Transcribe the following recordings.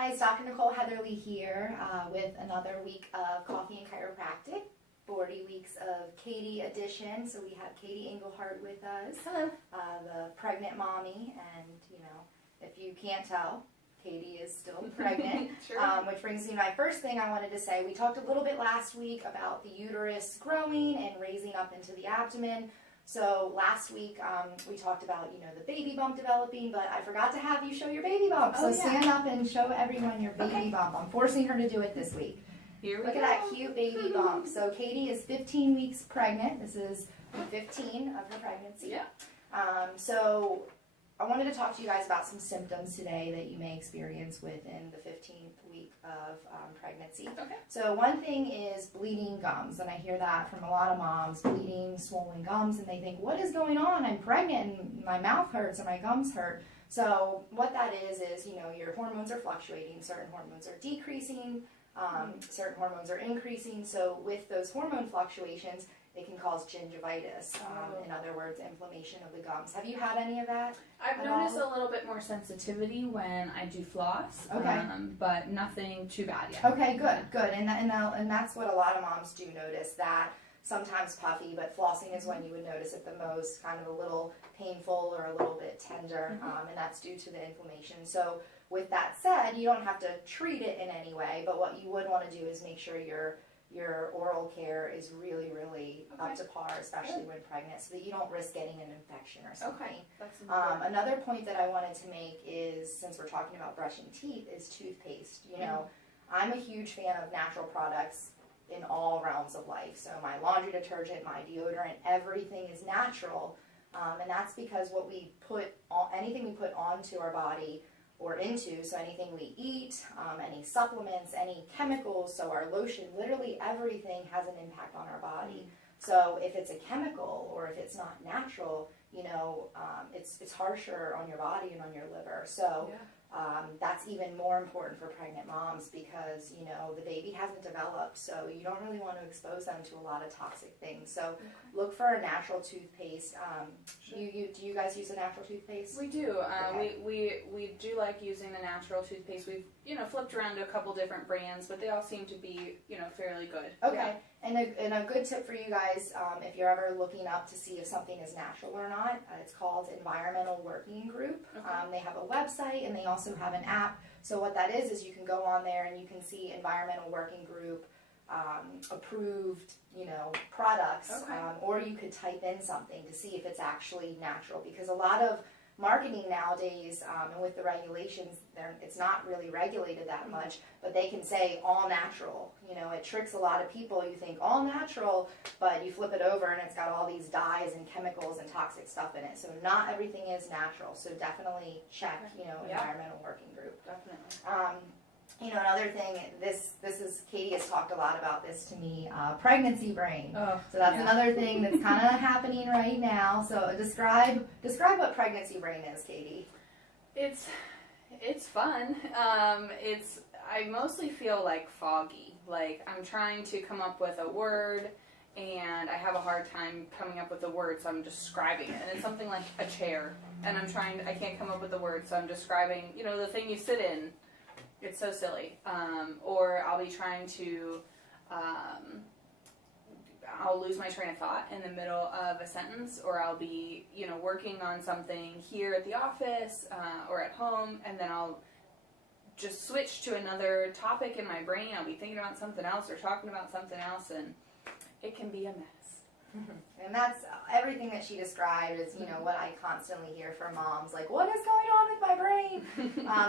guys, Dr. Nicole Heatherly here with another week of Coffee and Chiropractic, 40 weeks of Kadi edition. So we have Kadi Engelhardt with us. Hello. The pregnant mommy, and if you can't tell, Kadi is still pregnant. Sure. Which brings me to my first thing I wanted to say. We talked a little bit last week about the uterus growing and raising up into the abdomen. So last week we talked about, the baby bump developing, but I forgot to have you show your baby bump. So stand up and show everyone your baby bump. I'm forcing her to do it this week. Here we Look go. at that cute baby bump. So Kadi is 15 weeks pregnant. This is 15 of her pregnancy. Yeah. So I wanted to talk to you guys about some symptoms today that you may experience within the 15th week of pregnancy. Okay. So one thing is bleeding gums, and I hear that from a lot of moms, bleeding, swollen gums, and they think, what is going on? I'm pregnant and my mouth hurts and my gums hurt. So what that is your hormones are fluctuating. Certain hormones are decreasing, certain hormones are increasing. So with those hormone fluctuations, it can cause gingivitis, in other words, inflammation of the gums. Have you had any of that? I've noticed a little bit more sensitivity when I do floss, okay. But nothing too bad yet. Okay, good. And that's what a lot of moms do notice, that sometimes puffy, but flossing is when you would notice it the most, kind of a little painful or a little bit tender, and that's due to the inflammation. So with that said, you don't have to treat it in any way, but what you would want to do is make sure your oral care is really, really up to par, especially when pregnant, so that you don't risk getting an infection or something. Okay, that's important. Another point that I wanted to make is, since we're talking about brushing teeth, is toothpaste. I'm a huge fan of natural products in all realms of life. So my laundry detergent, my deodorant, everything is natural, and that's because anything we put onto our body or into, so anything we eat, any supplements, any chemicals, so our lotion, literally everything has an impact on our body. So if it's a chemical or if it's not natural, it's harsher on your body and on your liver. So that's even more important for pregnant moms because, the baby hasn't developed, so you don't really want to expose them to a lot of toxic things. So look for a natural toothpaste. Do you guys use a natural toothpaste? We do. Okay. We do like using the natural toothpaste. We've flipped around to a couple different brands, but they all seem to be fairly good. Okay. Yeah. And a good tip for you guys, if you're ever looking up to see if something is natural or not, it's called Environmental Working Group. Okay. They have a website and they also have an app. So what that is you can go on there and you can see Environmental Working Group approved, products, or you could type in something to see if it's actually natural, because a lot of marketing nowadays, and with the regulations, it's not really regulated that much, but they can say all natural. It tricks a lot of people. You think all natural, but you flip it over and it's got all these dyes and chemicals and toxic stuff in it. So not everything is natural. So definitely check, Environmental Working Group. Definitely. Another thing, this is, Kadi has talked a lot about this to me, pregnancy brain. Oh, so that's another thing that's kind of happening right now. So describe what pregnancy brain is, Kadi. It's fun. I mostly feel like foggy. Like I'm trying to come up with a word and I have a hard time coming up with the word, so I'm describing it. And it's something like a chair, and I can't come up with the word, so I'm describing, the thing you sit in. It's so silly. Or I'll be trying to, I'll lose my train of thought in the middle of a sentence, or I'll be, working on something here at the office or at home, and then I'll just switch to another topic in my brain. I'll be thinking about something else or talking about something else, and it can be a mess. And that's everything that she described is, what I constantly hear from moms, like, what is going on with my brain?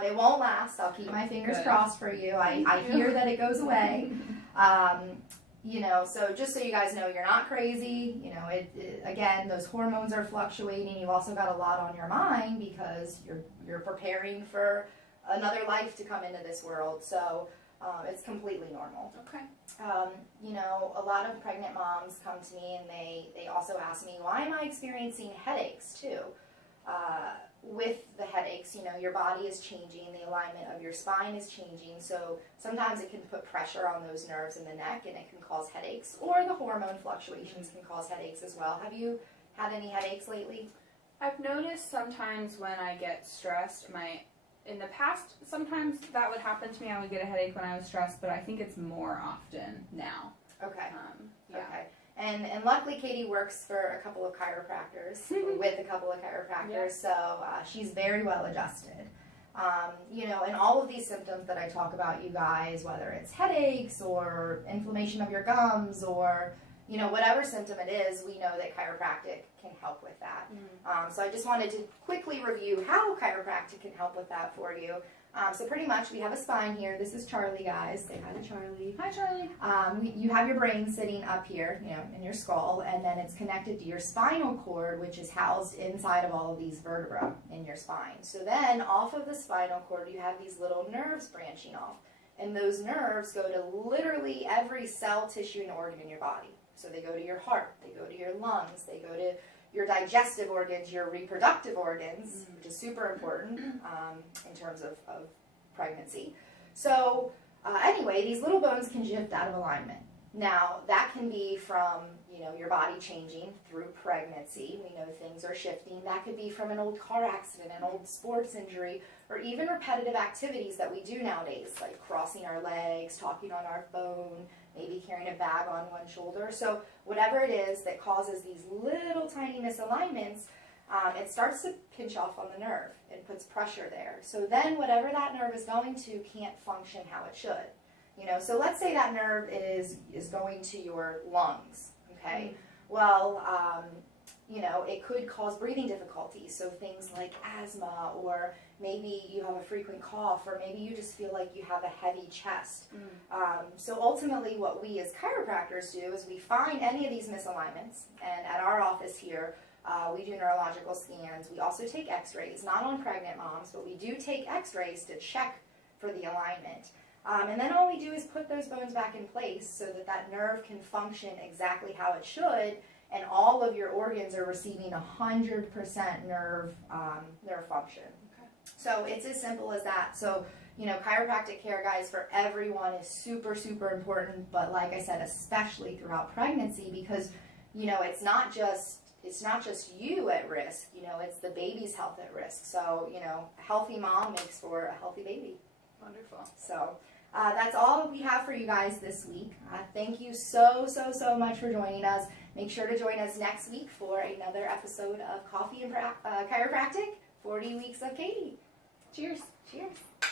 It won't last. I'll keep my fingers crossed for you. I hear that it goes away. So just so you guys know, you're not crazy. Again, those hormones are fluctuating. You've also got a lot on your mind because you're preparing for another life to come into this world. So it's completely normal. Okay. A lot of pregnant moms come to me and they also ask me, why am I experiencing headaches too? With the headaches, your body is changing, the alignment of your spine is changing, so sometimes it can put pressure on those nerves in the neck and it can cause headaches, or the hormone fluctuations can cause headaches as well. Have you had any headaches lately? I've noticed sometimes when I get stressed, my in the past, sometimes that would happen to me. I would get a headache when I was stressed, but I think it's more often now. Okay. Yeah. Okay. And luckily Katie works for a couple of chiropractors, with a couple of chiropractors, Yeah. so she's very well adjusted. You know, and all of these symptoms that I talk about, you guys, whether it's headaches or inflammation of your gums or, you know, whatever symptom it is, we know that chiropractic can help with that. So I just wanted to quickly review how chiropractic can help with that for you. So pretty much we have a spine here. This is Charlie, guys. Say hi to Charlie. Hi, Charlie. You have your brain sitting up here, you know, in your skull, and then it's connected to your spinal cord, which is housed inside of all of these vertebrae in your spine. So then off of the spinal cord, you have these little nerves branching off. And those nerves go to literally every cell, tissue, and organ in your body. So they go to your heart, they go to your lungs, they go to your digestive organs, your reproductive organs, which is super important in terms of pregnancy. So anyway, these little bones can shift out of alignment. Now, that can be from, you know, your body changing through pregnancy. We know things are shifting. That could be from an old car accident, an old sports injury, or even repetitive activities that we do nowadays, like crossing our legs, talking on our phone, maybe carrying a bag on one shoulder. So whatever it is that causes these little tiny misalignments, it starts to pinch off on the nerve and puts pressure there. So then whatever that nerve is going to can't function how it should. You know, so let's say that nerve is going to your lungs, okay? Well, you know, it could cause breathing difficulties, so things like asthma, or maybe you have a frequent cough, or maybe you just feel like you have a heavy chest. So ultimately what we as chiropractors do is we find any of these misalignments, and at our office here, we do neurological scans. We also take x-rays, not on pregnant moms, but we do take x-rays to check for the alignment. And then all we do is put those bones back in place so that that nerve can function exactly how it should, and all of your organs are receiving 100% nerve function. Okay. So it's as simple as that. So, you know, chiropractic care, guys, for everyone is super, super important, but like I said, especially throughout pregnancy, because, you know, it's not just you at risk, you know, it's the baby's health at risk. So, you know, a healthy mom makes for a healthy baby. Wonderful. So that's all we have for you guys this week. Thank you so much for joining us. Make sure to join us next week for another episode of Coffee and Chiropractic, 40 Weeks of Katie. Cheers. Cheers.